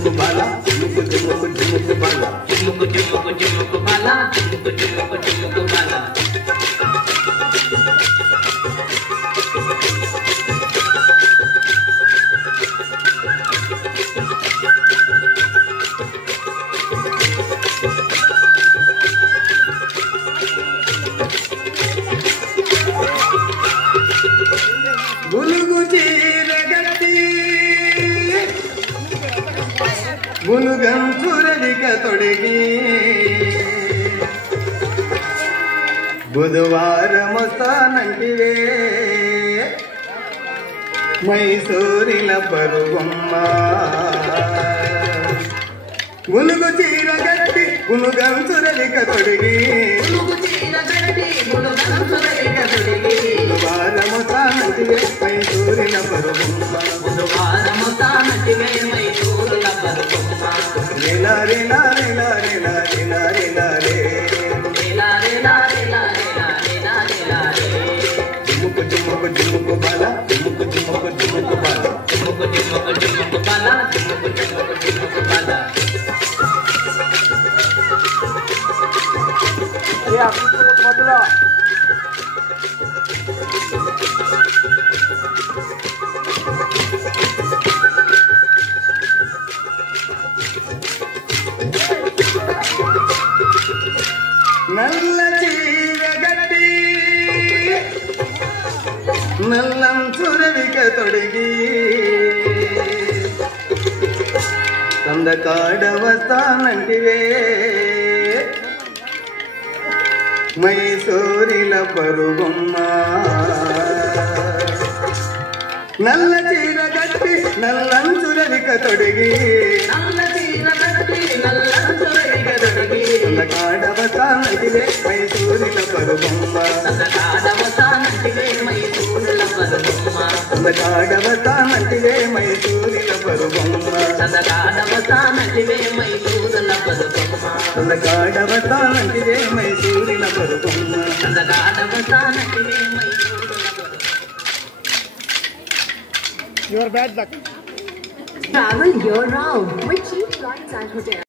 జిమ్ముకు బాల జిమ్ముకు జిమ్ముకు జిమ్ముకు బాల జిమ్ముకు జిమ్ముకు జిమ్ముకు బాల జిమ్ముకు జిమ్ముకు జిమ్ముకు బాల గులుగు చీరగట్టి గులుగంచురలిక తొడిగి బుధవారమొస్తానంటివే మైసూరిల పరుగమ్మ గులుగు చీరగట్టి గులుగంచురలిక తొడిగి బుధవారమొస్తానంటివే మైసూరిల పరుగమ్మ రేలా రేలా రేలా రేలా రేలా రేలా రే జిమ్ముకు జిమ్ముకు జిమ్ముకు బాల జిమ్ముకు జిమ్ముకు జిమ్ముకు బాల జిమ్ముకు జిమ్ముకు జిమ్ముకు బాల జిమ్ముకు జిమ్ముకు జిమ్ముకు బాల ఏ అప్పుడు మధ్యలో నల్ల చీరగట్టి నల్లం చురవిక తొడిగి సందకాడ వస్తానంటివే మైసూరిల పరుగమ్మ నల్ల చీరగట్టి నల్లం చురవిక తొడిగి సందకాడవతానంటివే మైసూరిల పరుగమ్మ సందకాడవతానంటివే మైసూరిల పరుగమ్మ సందకాడవతానంటివే మైసూరిల పరుగమ్మ సందకాడవతానంటివే మైసూరిల పరుగమ్మ సందకాడవతానంటివే మైసూరిల పరుగమ్మ సందకాడవతానంటివే మైసూరిల పరుగమ్మ. Your bad luck. Travel year round with cheap flights and hotels.